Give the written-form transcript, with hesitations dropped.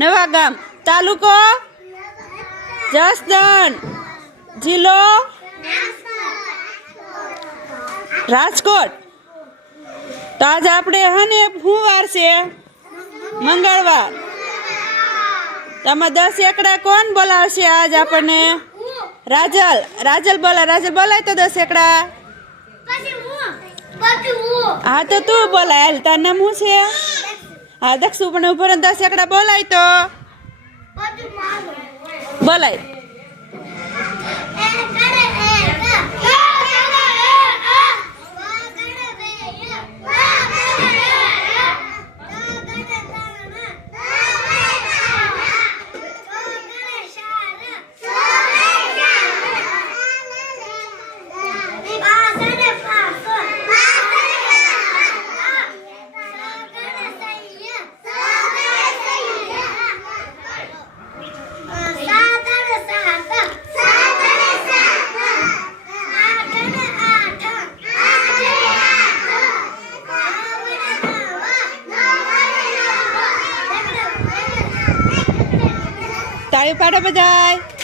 નવાગામ, તાલુકો જસદણ, જિલ્લો રાજકોટ. તો આજ આપણે હને શું વાર છે? મંગળવાર. આમાં 10 એકડા કોણ બોલાવશે આજ આપણને? રાજલ બોલાય તો 10 એકડા. હા તો તું બોલાય. હાલ તાર નામ શું છે? હા દક્ષુ પણ ઉપર 10 એકડા બોલાય તો બોલાય. તાળી પાડો બધાય.